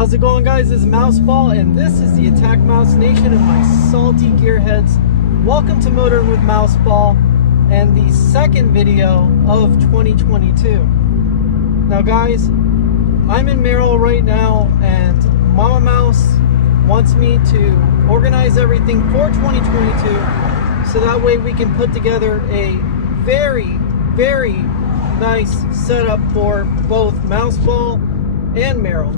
How's it going, guys? This is Mouseball, and this is the Attack Mouse Nation of my salty gearheads. Welcome to Motoring with Mouseball, and the second video of 2022. Now, guys, I'm in Marril right now, and Mama Mouse wants me to organize everything for 2022, so that way we can put together a very, very nice setup for both Mouseball and Marril.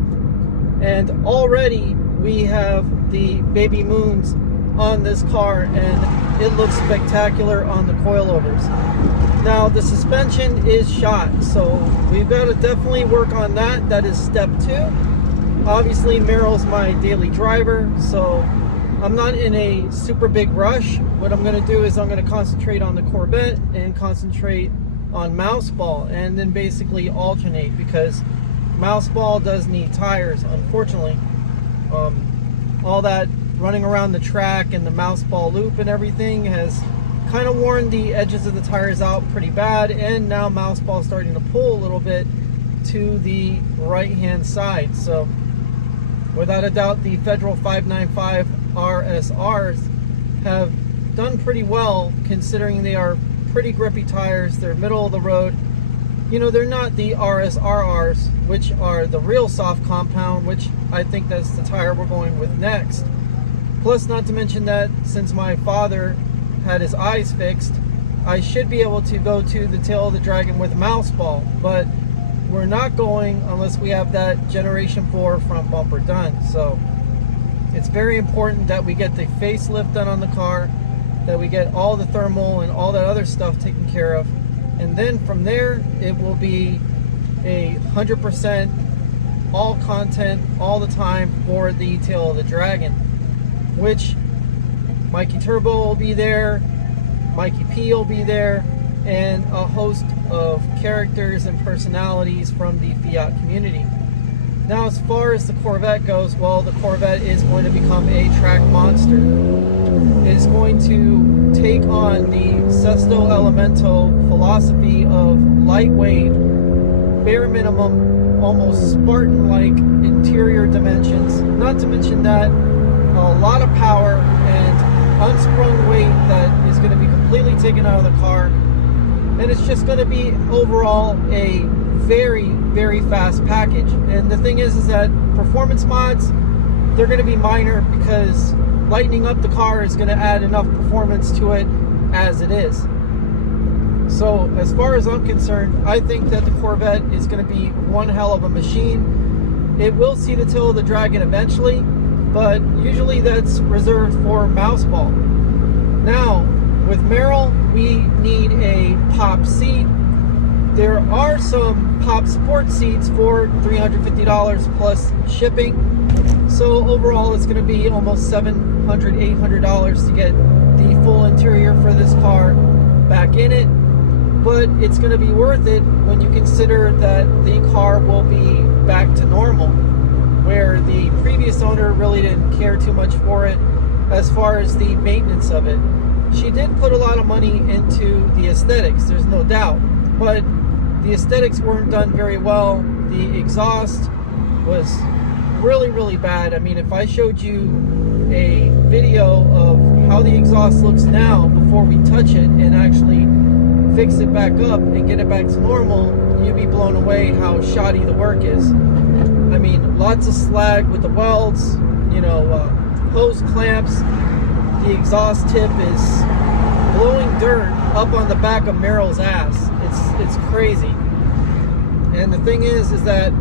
And already we have the baby moons on this car, and it looks spectacular on the coilovers. Now the suspension is shot, so we've got to definitely work on that. That is step 2. Obviously Marril's my daily driver, so I'm not in a super big rush. What I'm going to do is I'm going to concentrate on the Corvette and concentrate on Mouseball, and then basically alternate, because Mouseball does need tires, unfortunately. All that running around the track and the Mouseball loop and everything has kind of worn the edges of the tires out pretty bad, and now Mouseball is starting to pull a little bit to the right hand side. So without a doubt, the Federal 595 RSRs have done pretty well, considering they are pretty grippy tires. They're middle of the road. You know, they're not the RSRRs, which are the real soft compound, which I think that's the tire we're going with next. Plus, not to mention that since my father had his eyes fixed, I should be able to go to the tail of the dragon with Mouseball, but we're not going unless we have that Generation 4 front bumper done. So it's very important that we get the facelift done on the car, that we get all the thermal and all that other stuff taken care of. And then from there, it will be a 100% all content all the time for the tail of the dragon, which Mikey Turbo will be there, Mikey P will be there, and a host of characters and personalities from the Fiat community. Now, as far as the Corvette goes, well, the Corvette is going to become a track monster. It is going to take on the Sesto Elemento philosophy of lightweight, bare minimum, almost Spartan-like interior dimensions. Not to mention that a lot of power and unsprung weight that is going to be completely taken out of the car. And it's just going to be overall a very, very fast package. And the thing is that performance mods, they're going to be minor, because lightening up the car is going to add enough performance to it as it is. So as far as I'm concerned, I think that the Corvette is going to be one hell of a machine. It will see the tail of the dragon eventually, but usually that's reserved for Mouseball. Now, with Marril, we need a pop seat. There are some pop sport seats for $350 plus shipping. So overall, it's going to be almost $700, $800 to get the full interior for this car back in it. But it's going to be worth it when you consider that the car will be back to normal, where the previous owner really didn't care too much for it as far as the maintenance of it. She did put a lot of money into the aesthetics, there's no doubt, but the aesthetics weren't done very well. The exhaust was really, really bad. I mean, if I showed you a video of how the exhaust looks now before we touch it and actually fix it back up and get it back to normal, you'd be blown away how shoddy the work is. I mean, lots of slag with the welds, you know, hose clamps. The exhaust tip is blowing dirt up on the back of Marril's ass. It's crazy. And the thing is that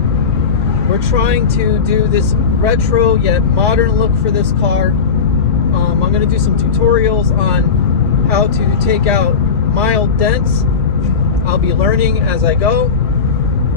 we're trying to do this retro yet modern look for this car. I'm going to do some tutorials on how to take out mild dents. I'll be learning as I go.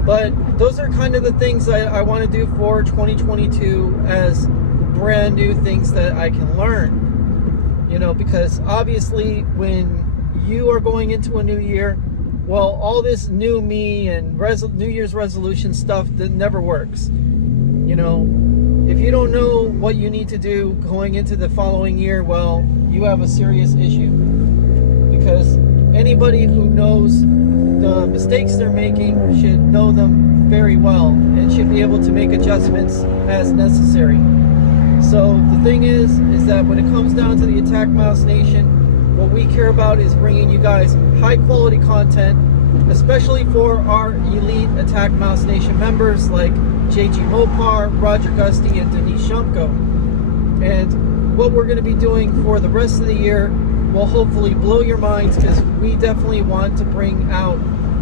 But those are kind of the things that I want to do for 2022 as brand new things that I can learn. You know, because obviously when you are going into a new year, well, all this new me and New Year's resolution stuff, that never works. You know, if you don't know what you need to do going into the following year, well, you have a serious issue. Because anybody who knows the mistakes they're making should know them very well and should be able to make adjustments as necessary. So the thing is that when it comes down to the Attack Mouse Nation, what we care about is bringing you guys high quality content, especially for our elite Attack Mouse Nation members like JG Mopar, Roger Gusty, and Denise Shumko. And what we're going to be doing for the rest of the year will hopefully blow your minds, because we definitely want to bring out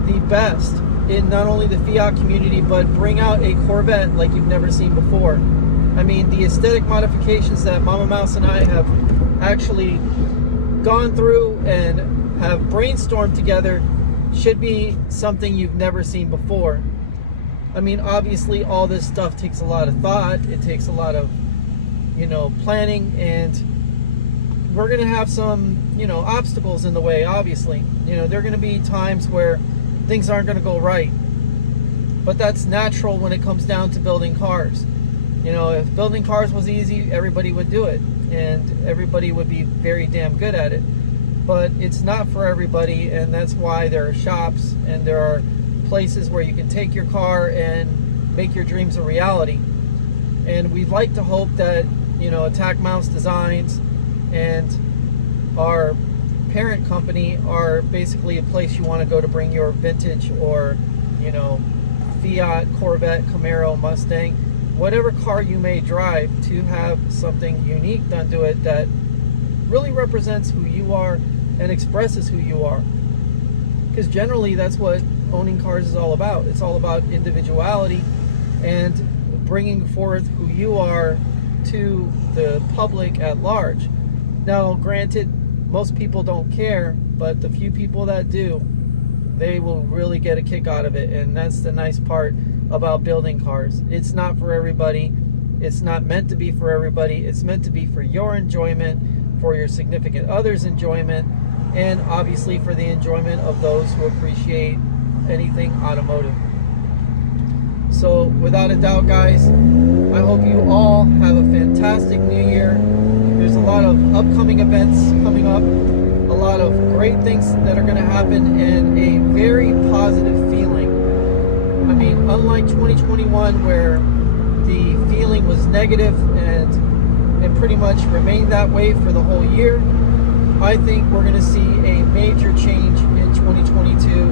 the best in not only the Fiat community, but bring out a Corvette like you've never seen before. I mean, the aesthetic modifications that Mama Mouse and I have actually gone through and have brainstormed together should be something you've never seen before. I mean, obviously all this stuff takes a lot of thought. It takes a lot of, planning, and we're going to have some, obstacles in the way, obviously. There are going to be times where things aren't going to go right. But that's natural when it comes down to building cars. If building cars was easy, everybody would do it, and everybody would be very damn good at it. But it's not for everybody, and that's why there are shops and there are places where you can take your car and make your dreams a reality. And we'd like to hope that, Attack Mouse Designs and our parent company are basically a place you want to go to bring your vintage or, Fiat, Corvette, Camaro, Mustang, whatever car you may drive, to have something unique done to it that really represents who you are and expresses who you are. Because generally that's what owning cars is all about. It's all about individuality and bringing forth who you are to the public at large. Now, granted, most people don't care, but the few people that do, they will really get a kick out of it. And that's the nice part about building cars. It's not for everybody. It's not meant to be for everybody. It's meant to be for your enjoyment, for your significant other's enjoyment, and obviously for the enjoyment of those who appreciate anything automotive. So without a doubt, guys, I hope you all have a fantastic new year. There's a lot of upcoming events coming up, a lot of great things that are going to happen, and a very positive feeling. I mean, unlike 2021, where the feeling was negative and pretty much remained that way for the whole year, I think we're going to see a major change in 2022,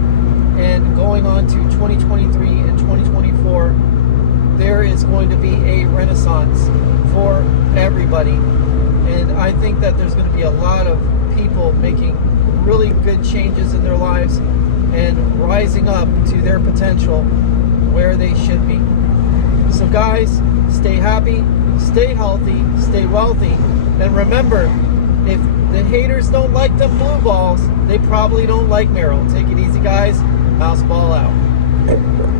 and going on to 2023 and 2024, there is going to be a renaissance for everybody. And I think that there's going to be a lot of people making really good changes in their lives and rising up to their potential where they should be. So guys, stay happy, stay healthy, stay wealthy, and remember, if the haters don't like them blue balls, they probably don't like Marril. Take it easy, guys. Mouseball out.